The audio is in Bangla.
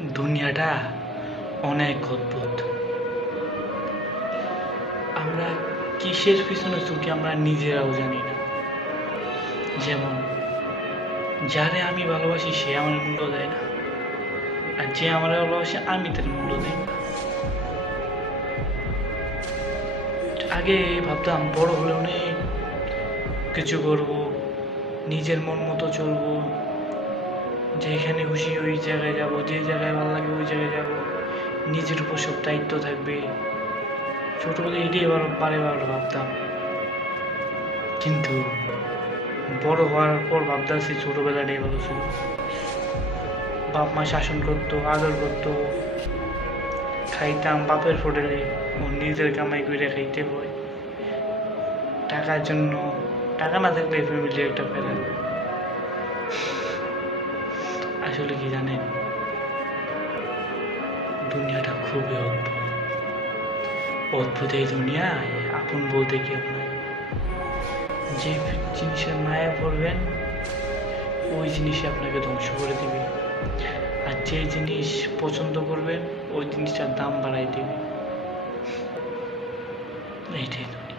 দুনিয়াটা অনেক অদ্ভুত। আমরা কিসের পিছনে ছুটি আমরা নিজেরাও জানি না। যেমন, যারে আমি ভালোবাসি সে আমার মূল্য দেয় না, আর যে আমার ভালোবাসে আমি তার মূল্য দিই না। আগে ভাবতাম, বড় হলে অনেক কিছু করব, নিজের মন মতো চলবো যেখানে খুশি ওই জায়গায় যাব, যে জায়গায় ভালো লাগে ওই জায়গায় যাব। নিজের উপর সব দায়িত্ব থাকবে। ছোটবেলায় এটাই এবার বারে বার ভাবতাম। কিন্তু বড় হওয়ার পর ভাবতেছি ছোটবেলাটাই ভালো ছিল। বাপ মা শাসন করতো, আদর করতো। খাইতাম বাপের হোটেলে, ও নিজের কামাই করে খাইতে হয়। টাকার জন্য, টাকা না থাকলে ফ্যামিলি একটা ফেলে আসলে কি জানেন দুনিয়াটা খুবই অদ্ভুত। অদ্ভুত এই দুনিয়ায় আপন বলতে কেউ নাই। যে জিনিসের মায়া পড়বেন, ওই জিনিসই আপনাকে ধ্বংস করে দিবে। আর যে জিনিস পছন্দ করবেন, ওই জিনিসটার দাম বাড়াই দিবে। এইটাই